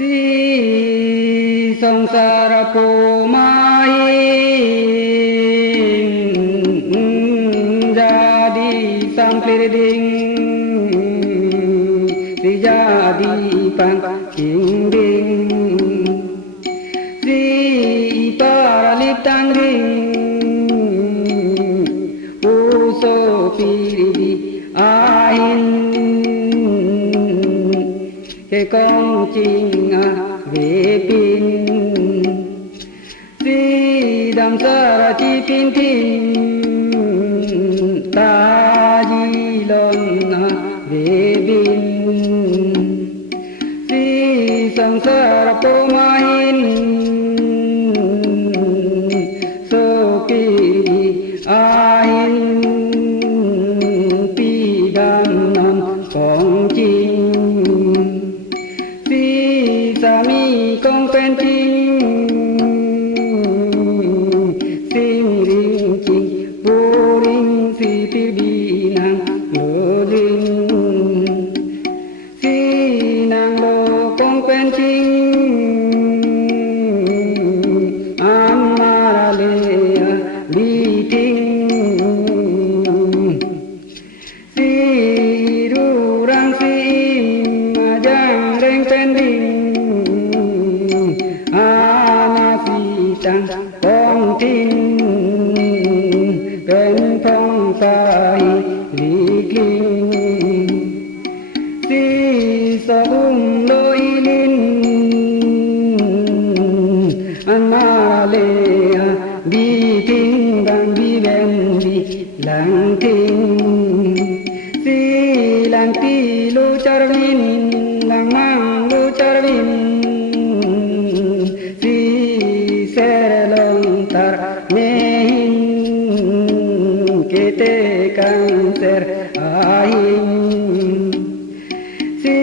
si samsara po mahin jadi samplirding si jadi pangking ding si paralitang ding uso piridi ahin ke công trình về pin si đam sa chi pin tin ta di lon về pin si samsara po mahin so pi ahin pi đam nam phong chinh sa mi công phen chinh sim ring chinh vô ring si pi bi nang lo ring si nang lo công phen chinh amara le bi ting si ru rang si ma jang reng pen ding phong tin bên phong sai lý kinh si sa lôi linh ana lê bi kinh bằng bi bên bi lang kinh si lang ti lu char vin lang mang lu char vin mehin kete kanser ahin si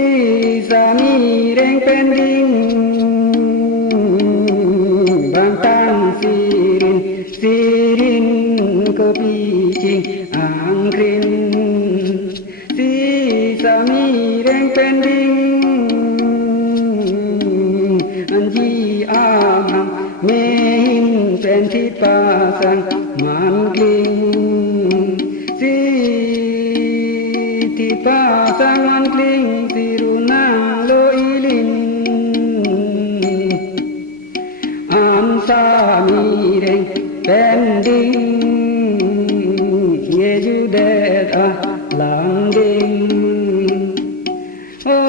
sami reng pending bangtang sirin sirin kopi cing angkrin si sami reng pending anji amam mehin pen thít pasang man kling si thít pasang man kling si runang lo ilin am sa mi reng pen ding ye ju det a lang ding o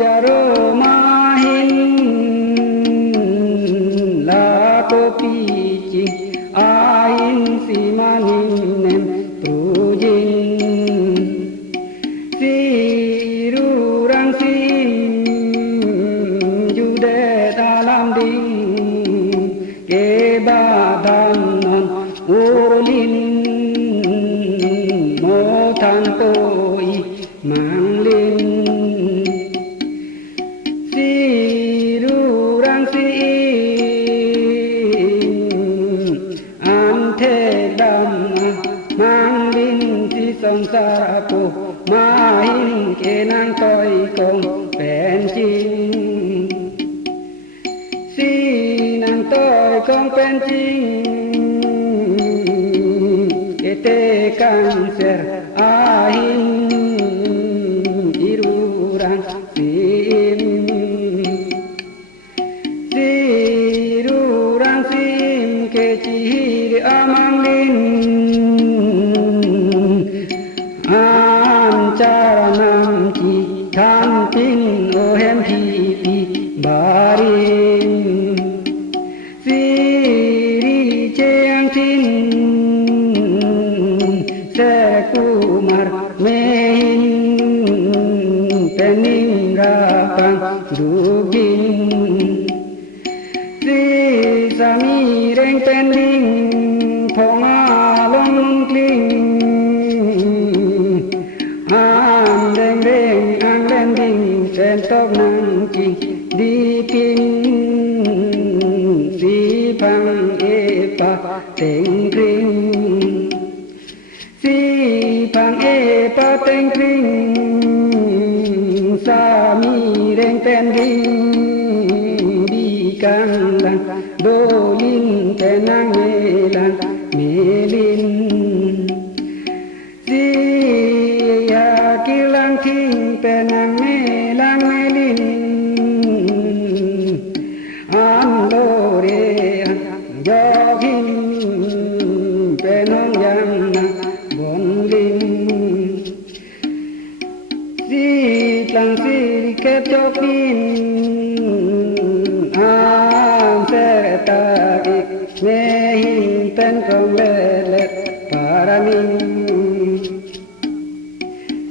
jaro mahin la kopi ain si manin nem trujin si rurang sim jude dalam ding ke badan urlin mo than poi manglin si rurang mang linh si samsara po mahin ke nang toi công pen chinh si nang toi công pen chinh ke te cancer ahin irurang sim si rurang sim ke chihir amang lin charanam chi tham tin o hem thi pi barin si ri cheng tin se kumar mehin pening rapang dugin si sami reng pending phong along kling an đeng đeng an đeng đinh sen tóc nang ching đi pin si phang e pa teng kring si phang e pa teng kring sa mi reng ten ding thinh pe nàng mê lang mê linh an lô re do hình pe nong yang na bon linh si tlang si kép cho pin an se ta ik mê hin pen công lê lê para min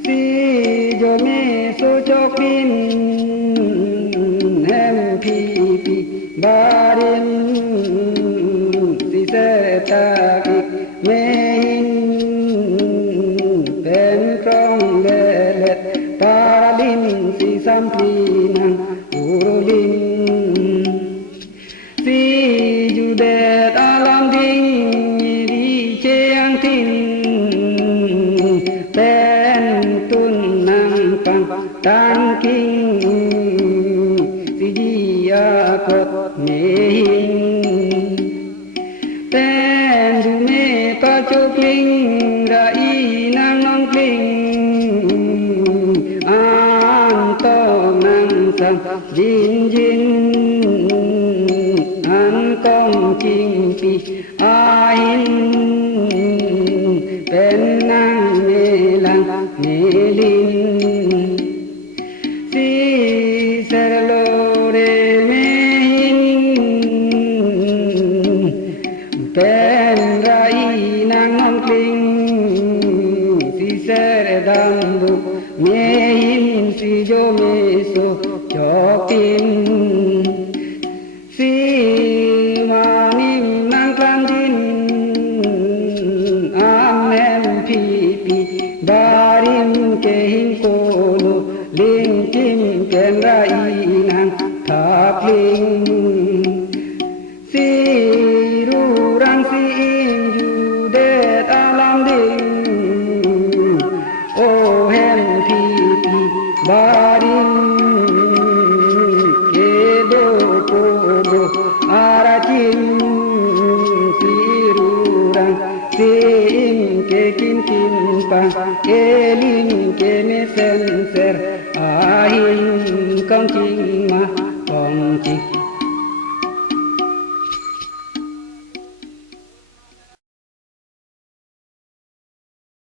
si jo me so cho pin em pi pi barin si se ta ik mê hin pen công lê lê para lin si sam pi nang urulin si ju det alam ding di chang tin ten tun nang pang tan king si di a kot me hin ten du me pa cho kling ra i nang nong kling an to nang sam jin jin an công kinh pi a hin pen nang mê lang mê linh si ser lo re mê hin pen ra i nang nong kling si ser dam bu mê hin si jo mê so cho kim si ma nim nang klan din amen pi pi barim ke hin ko lo ling kim ken ra i nang thap ling si ru rang si in ju de alam ding o hen pi pi barim ke do ko do arachin sirurang sim ke kim kim pa elin ke me sen ser ahin kong ching ma kong ching